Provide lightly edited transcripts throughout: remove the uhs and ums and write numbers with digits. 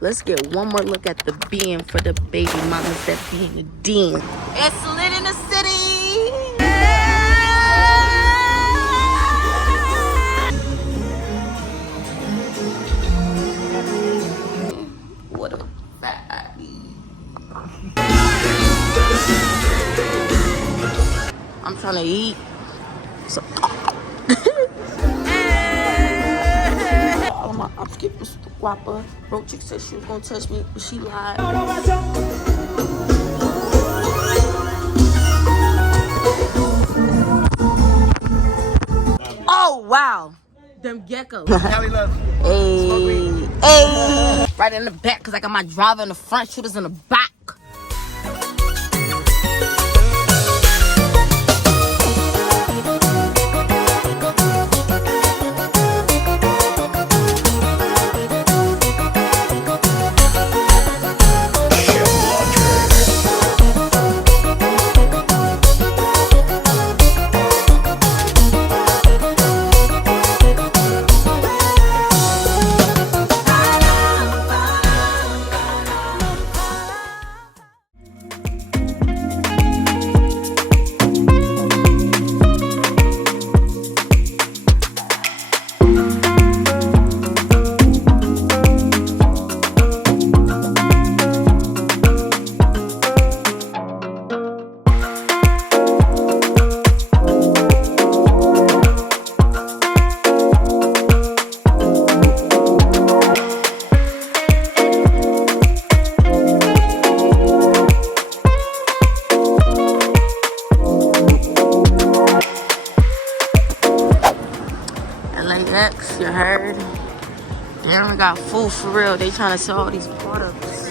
Let's get one more look at the being for the baby mamas that be in the den. It's lit in the city. What a fatty. I'm trying to eat. So I'm skipping the guapa. Bro chick said she was gonna touch me, but she lied. Oh wow, them geckos. Hey, hey, right in the back, cause I got my driver in the front, shooters in the back. LAX, you heard? They only got food for real. They trying to sell all these products.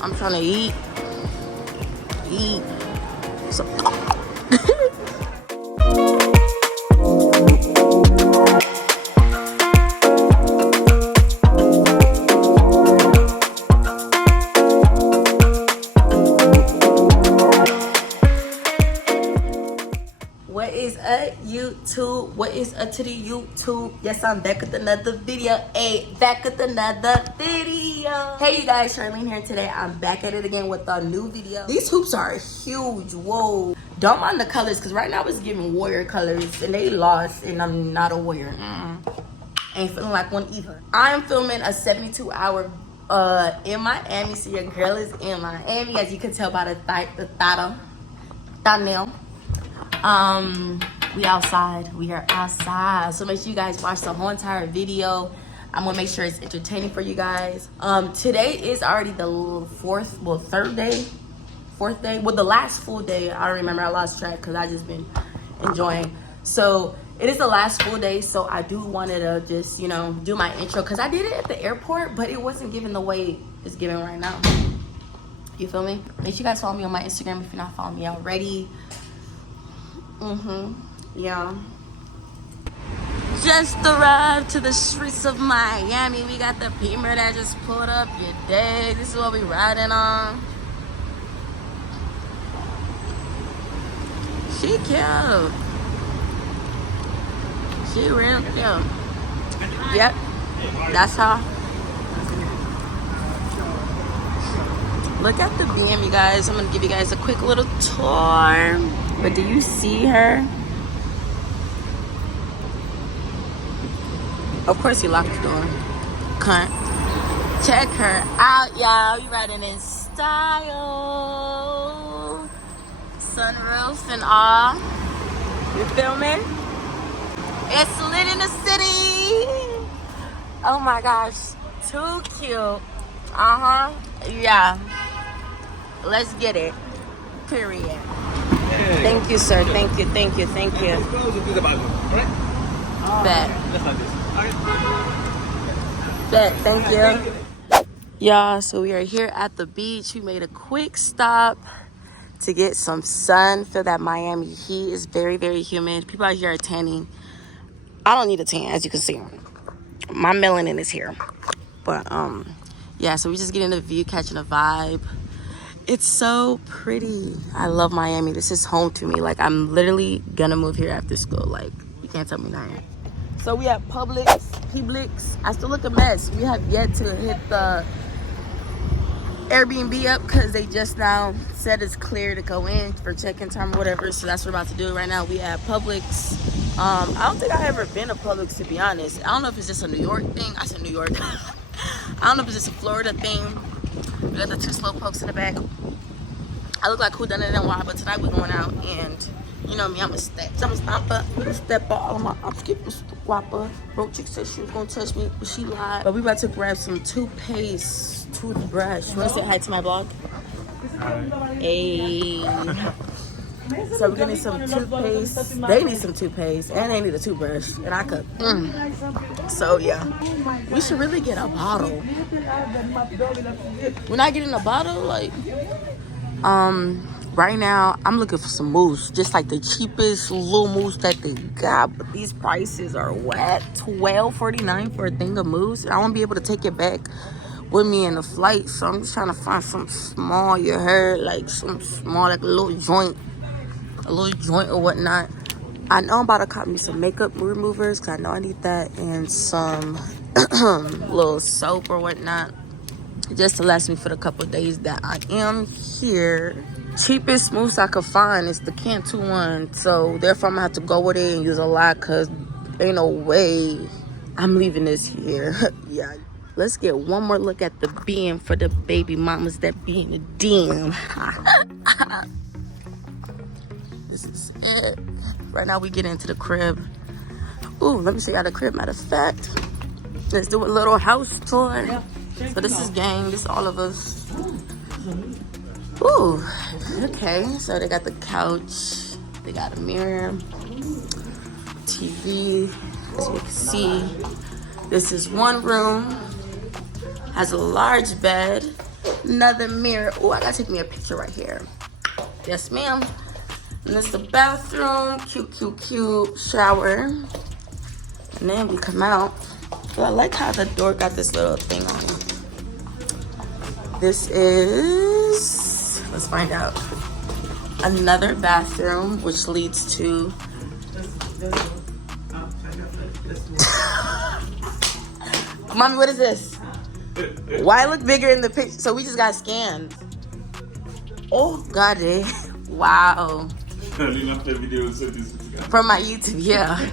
I'm trying to eat. So what is up, YouTube? What is up to the YouTube? Yes, I'm back with another video. Hey, back with another video. Hey, you guys, Charlene here. Today, I'm back at it again with a new video. These hoops are huge. Whoa. Don't mind the colors, because right now it's giving warrior colors, and they lost, and I'm not a warrior. Ain't feeling like one either. I'm filming a 72-hour in Miami, so your girl is in Miami, as you can tell by the thumbnail. We outside. We are outside. So make sure you guys watch the whole entire video. I'm gonna make sure it's entertaining for you guys. Today is already the third day, fourth day. Well, the last full day. I don't remember. I lost track because I just been enjoying. So it is the last full day. So I do wanted to just, you know, do my intro because I did it at the airport, but it wasn't giving the way it's giving right now. You feel me? Make sure you guys follow me on my Instagram if you're not following me already. Yeah. Just arrived to the streets of Miami. We got the Beamer that just pulled up. Your day. This is what we riding on. She cute. She real cute. Yep. That's her. Look at the BM, you guys. I'm gonna give you guys a quick little tour. But do you see her? Of course you locked the door. Cunt. Check her out, y'all. You riding in style. Sunroof and all. You filming? It's lit in the city. Oh my gosh. Too cute. Yeah. Let's get it. Period. Thank you, sir. Thank you. Bet. Thank you. Y'all, so we are here at the beach. We made a quick stop to get some sun. Feel that Miami heat is very, very humid. People out here are tanning. I don't need a tan, as you can see. My melanin is here. But, yeah, so we just getting the view, catching a vibe. It's so pretty. I love Miami. This is home to me. Like, I'm literally gonna move here after school. Like, you can't tell me nothing. So we at Publix Publix. I still look a mess. We have yet to hit the Airbnb up because they just now said it's clear to go in for check-in time or whatever. So that's what we're about to do right now. We at Publix. I don't think I've ever been to Publix, to be honest. I don't know if it's just a New York thing. I said New York. I don't know if it's just a Florida thing. We got the 2 slow pokes in the back. I look like who done it and why, but tonight we're going out, and you know me, I'm a step up. I'm skipping whopper. Broke chick said she was gonna touch me, but she lied. But we about to grab some toothpaste, toothbrush. You wanna say hi to my vlog? Hey. So we're getting some toothpaste. They need some toothpaste, and they need a toothbrush, and I could. So yeah, we should really get a bottle. We're not getting a bottle, like. Right now I'm looking for some mousse, just like the cheapest little mousse that they got. But these prices are what? $12.49 for a thing of mousse. I won't be able to take it back with me in the flight, so I'm just trying to find something small. You heard, like some small, like a little joint or whatnot. I know I'm about to cop me some makeup removers because I know I need that, and some little soap or whatnot, just to last me for the couple of days that I am here. Cheapest mousse I could find is the Cantu one, so therefore I'm gonna have to go with it and use a lot because ain't no way I'm leaving this here. Yeah, let's get one more look at the bin for the baby mamas that be in the den. This is it. Right now we get into the crib. Ooh, let me show y'all the crib. Matter of fact, let's do a little house tour. Yeah. So this is gang, this is all of us. Ooh, okay. So they got the couch, they got a mirror, TV, as you can see. This is one room, has a large bed, another mirror. Ooh, I gotta take me a picture right here. Yes, ma'am. And this is the bathroom, cute, shower. And then we come out. So I like how the door got this little thing on it. This is, let's find out, another bathroom, which leads to Mommy, what is this? Why it look bigger in the picture? So we just got scanned. Oh god, wow. From my YouTube, yeah.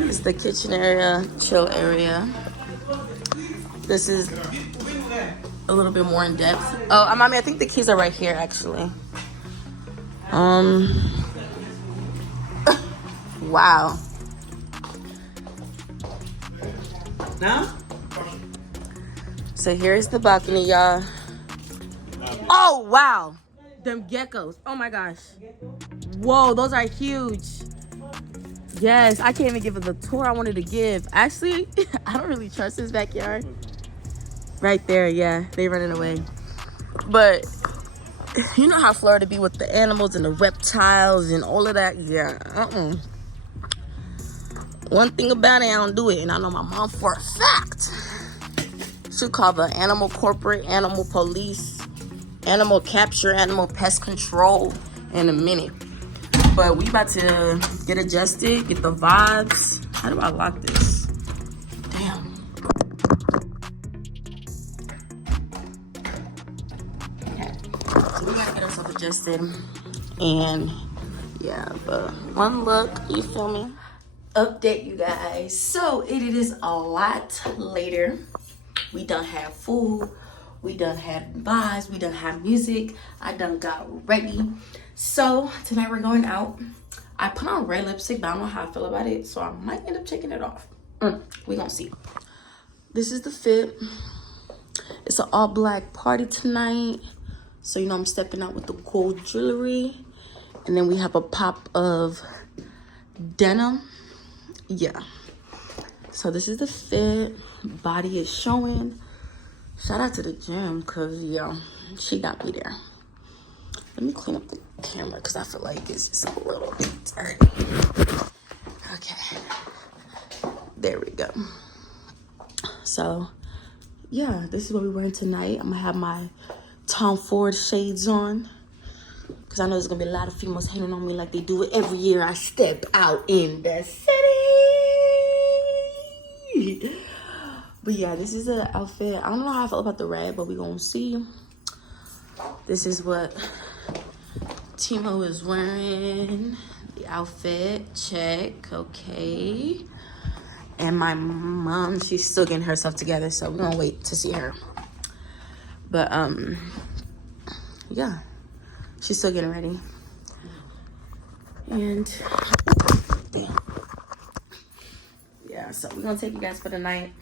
It's the kitchen area, chill area. This is a little bit more in depth. Oh, Mommy, I think the keys are right here, actually. Wow. No? So here's the balcony, y'all. Oh, wow. Them geckos. Oh my gosh. Whoa, those are huge. Yes, I can't even give it the tour I wanted to give. Actually, I don't really trust this backyard. Right there, yeah, they running away. But you know how Florida be with the animals and the reptiles and all of that? Yeah, One thing about it, I don't do it, and I know my mom for a fact. Should call the animal corporate, animal police, animal capture, animal pest control in a minute. But we about to get adjusted, get the vibes. How do I lock this? Damn. Okay. So we gotta get ourselves adjusted. And yeah, but one look, you feel me? Update, you guys. So it is a lot later. We done have food. We done had vibes. We done had music. I done got ready. So tonight we're going out. I put on red lipstick, but I don't know how I feel about it, so I might end up taking it off. We gonna see. This is the fit. It's an all black party tonight, so you know I'm stepping out with the gold jewelry, and then we have a pop of denim. Yeah. So this is the fit. Body is showing. Shout out to the gym, cause yeah, she got me there. Let me clean up the camera because I feel like it's just a little bit dirty. Okay, there we go. So yeah, this is what we're wearing tonight. I'm gonna have my Tom Ford shades on because I know there's gonna be a lot of females hating on me like they do it every year I step out in the city. But yeah, this is the outfit. I don't know how I feel about the red, but we gonna see. This is what Timo is wearing. The outfit, check, okay. And my mom, she's still getting herself together, so we're gonna wait to see her. But yeah, she's still getting ready. And damn. Yeah, so we're gonna take you guys for the night.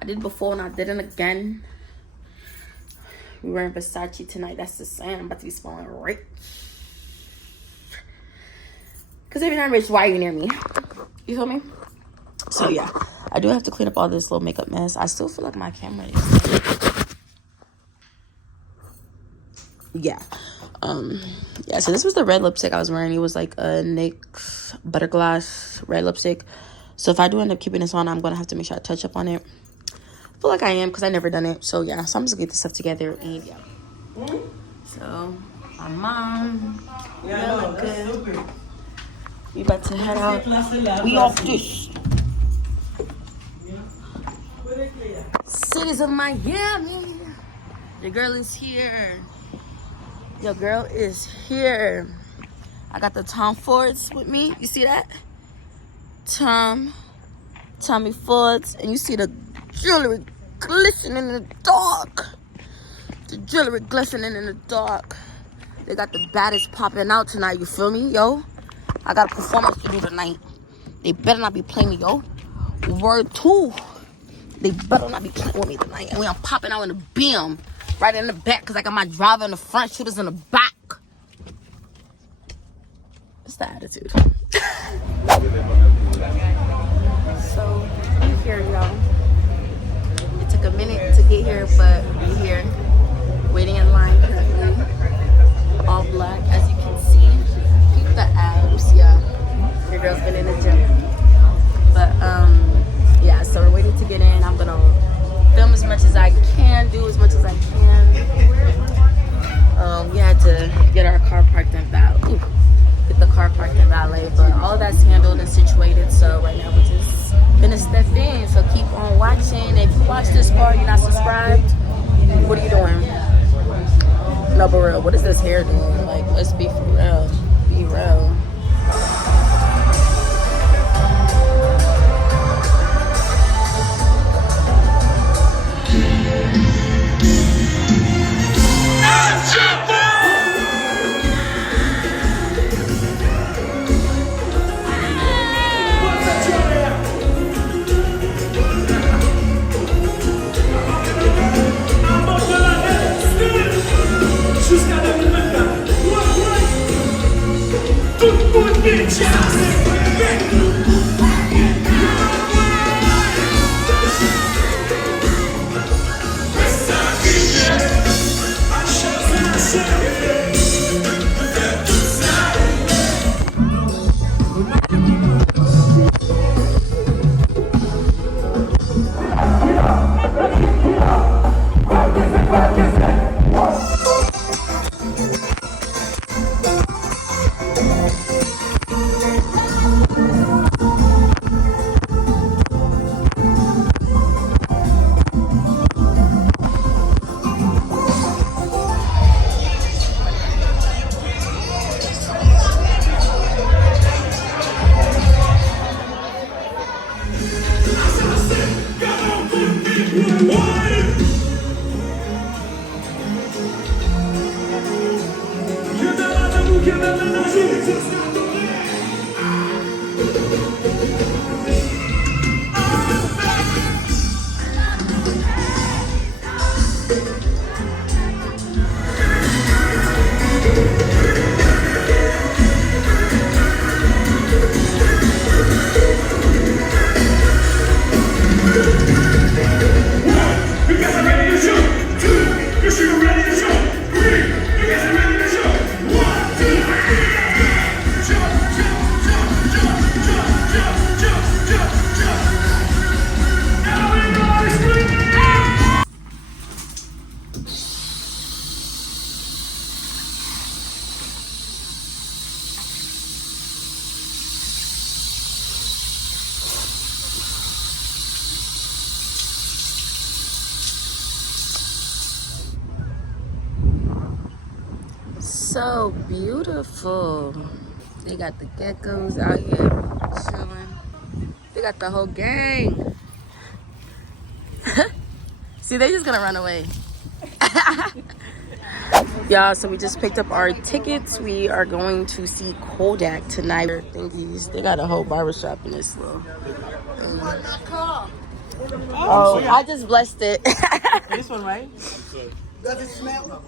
I did before and I did it again. We're wearing Versace tonight. That's the sign. I'm about to be smelling rich. Because if you're not rich, why are you near me? You feel me? So yeah, I do have to clean up all this little makeup mess. I still feel like my camera is... Yeah. Yeah, so this was the red lipstick I was wearing. It was like a NYX Butterglass red lipstick. So if I do end up keeping this on, I'm going to have to make sure I touch up on it. I feel like I am because I never done it. So yeah, so I'm just going to get this stuff together. And yeah. So my mom, look good. We about to head out. We off this. Cities of Miami. Your girl is here. Your girl is here. I got the Tom Fords with me. You see that? Tommy Fords. And you see the jewelry glistening in the dark. The jewelry glistening in the dark. They got the baddest popping out tonight. You feel me, yo? I got a performance to do tonight. They better not be playing me, yo. Word 2. They better not be playing with me tonight. And we are popping out in the beam. Right in the back, because I got my driver in the front, shooters in the back. What's the attitude? So, we're here, y'all. It took a minute to get here, but we're here. Waiting in line currently. All black, as you can see. Peep the abs, yeah. Your girl's been in the gym. But, yeah, so we're waiting to get in. I'm going to film as much as I can, do as much as I can. We had to get our car parked in valet. Get the car parked in valet, but all that's handled and situated. So right now we're just gonna step in. So keep on watching. If you watch this far, you're not subscribed. What are you doing? No, but real. What is this hair doing? Like, let's be for real. Be real. Jusqu'à 2024. so beautiful. They got the geckos out here chilling. They got the whole gang. See, they just gonna run away. Y'all, so we just picked up our tickets. We are going to see Kodak tonight. Thingies. They got a whole barbershop in this little. Oh, I just blessed it. This one, right? Does it smell?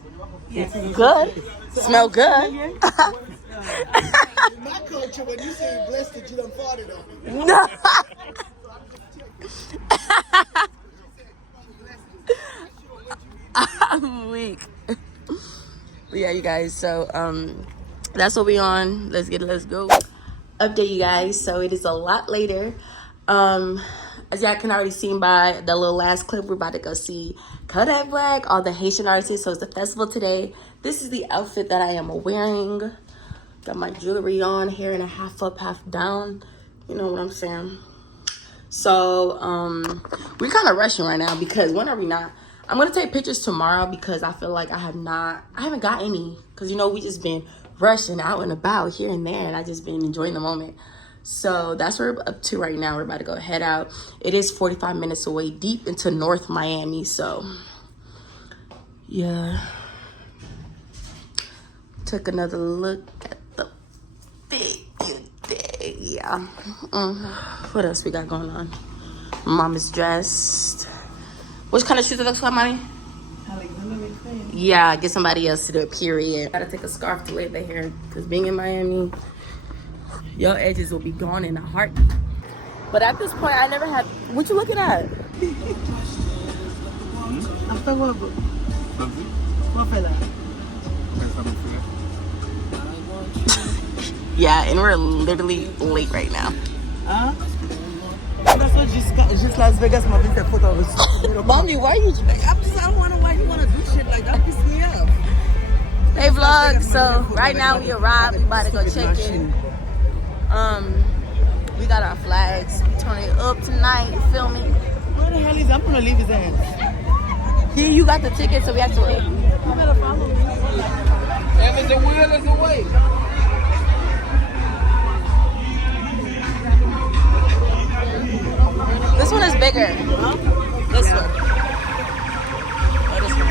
Yes. Good. Smell good. In my culture, when you say blessed it, you done farted on it. No. I'm weak. But yeah, you guys, so that's what we on. Let's go. Update you guys. So it is a lot later. As y'all can already see by the little last clip, we're about to go see Kodak Black, all the Haitian artists. So it's the festival today. This is the outfit that I am wearing. Got my jewelry on, hair in a half up, half down. You know what I'm saying? So we're kind of rushing right now because when are we not? I'm gonna take pictures tomorrow because I feel like I haven't got any, because you know we just been rushing out and about here and there, and I just been enjoying the moment. So that's what we're up to right now. We're about to go head out. It is 45 minutes away, deep into North Miami. So yeah, took another look at the thing. Yeah. What else we got going on? Mom is dressed. What kind of shoes are those, mommy? Yeah, get somebody else to do it, period. Gotta take a scarf to lay their hair, because being in Miami, your edges will be gone in a heartbeat. But at this point, I never had. What you looking at? Yeah, and we're literally late right now. Huh? Just Las Vegas, my vintage photo. Mommy, why are you? I don't want to why you want to do shit like that. Piss me up. Hey vlog, so right now we arrived. We about to go check in. We got our flags. We turn it up tonight. You feel me? Where the hell is he? I'm gonna leave his ass. Here, you got the ticket, so we have to wait. You better follow me. If it's a wheel, it's a way. This one is bigger. Huh? This one. Oh, this one.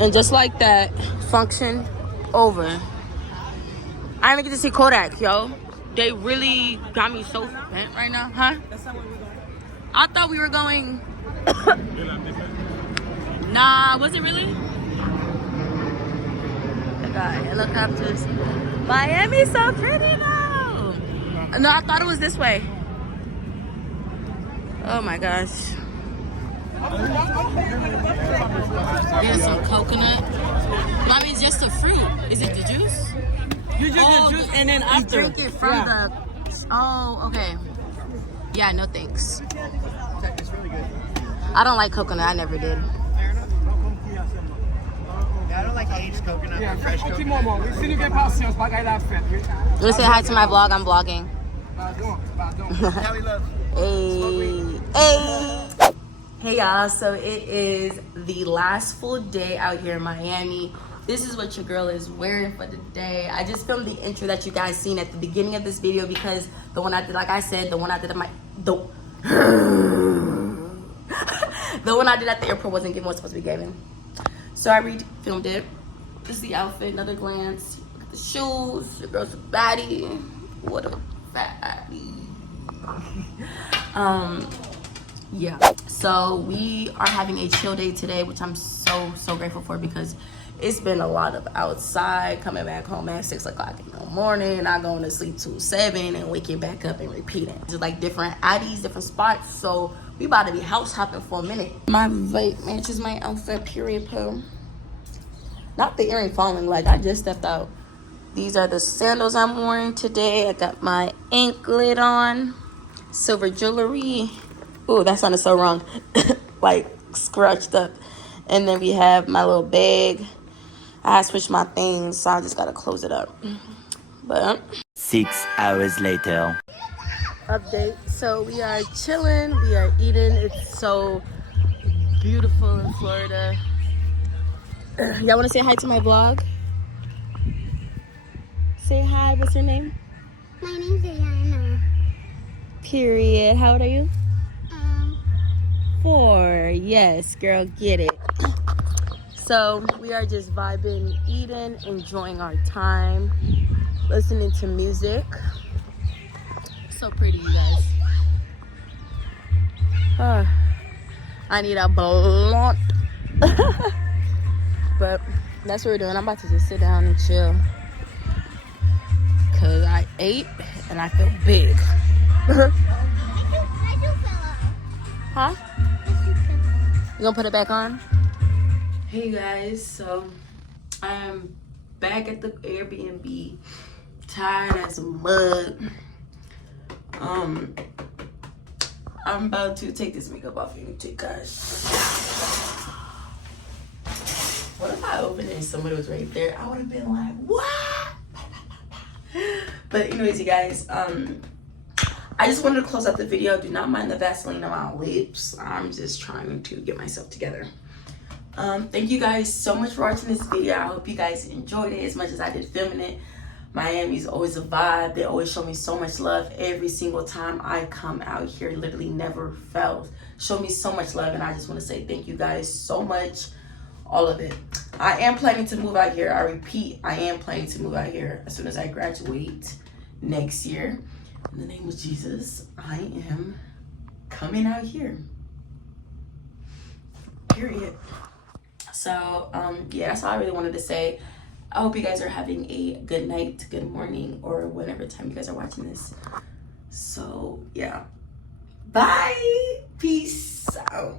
And just like that, function over. I didn't get to see Kodak, yo. They really got me so bent right now, huh? That's not where we're going. I thought we were going. Nah, was it really? I got helicopters. Miami's so pretty now. No, I thought it was this way. Oh my gosh. There's some coconut. I mean, just the fruit. Is it the juice? You drink the juice and then after. You drink it from the. Oh, okay. Yeah, no thanks. It's really good. I don't like coconut. I never did. Yeah, I don't like aged coconut or fresh coconut. You want to say hi to my vlog? I'm vlogging. Hey. Hey. Hey y'all, so it is the last full day out here in Miami. This is what your girl is wearing for the day. I just filmed the intro that you guys seen at the beginning of this video because the one I did, like I said, the one I did at my the one I did at the airport wasn't given, what's supposed to be given. So I re-filmed it. This is the outfit, another glance. Look at the shoes, your girl's a baddie. What a fatty. Yeah, so we are having a chill day today, which I'm so grateful for, because it's been a lot of outside, coming back home at 6 o'clock in the morning, not going to sleep till 7 and waking back up and repeating. Just like different addies, different spots. So we about to be house hopping for a minute. My vape matches my outfit, period, poo. Not the earring falling, like I just stepped out. These are the sandals I'm wearing today. I got my anklet on, silver jewelry. Ooh, that sounded so wrong. Like scratched up. And then we have my little bag. I switched my things, so I just gotta close it up. But 6 hours later. Update. So we are chilling, we are eating. It's so beautiful in Florida. Y'all wanna say hi to my vlog? Say hi, what's your name? My name's Ayana. Period. How old are you? 4. Yes, girl, get it. So we are just vibing, eating, enjoying our time, listening to music. So pretty, you guys. I need a blunt. But that's what we're doing. I'm about to just sit down and chill, cause I ate and I feel big. Huh? You gonna put it back on? Hey guys, so I am back at the Airbnb, tired as a mug. I'm about to take this makeup off you guys. What if I opened it and somebody was right there? I would have been like, what? But anyways, you guys, I just wanted to close out the video. Do not mind the Vaseline on my lips. I'm just trying to get myself together. Thank you guys so much for watching this video. I hope you guys enjoyed it as much as I did filming it. Miami's always a vibe. They always show me so much love every single time I come out here. Literally never fails. Show me so much love, and I just want to say thank you guys so much. All of it. I am planning to move out here. I repeat, I am planning to move out here as soon as I graduate next year. In the name of Jesus, I am coming out here. Period. So, yeah, that's all I really wanted to say. I hope you guys are having a good night, good morning, or whatever time you guys are watching this. So, yeah. Bye. Peace out.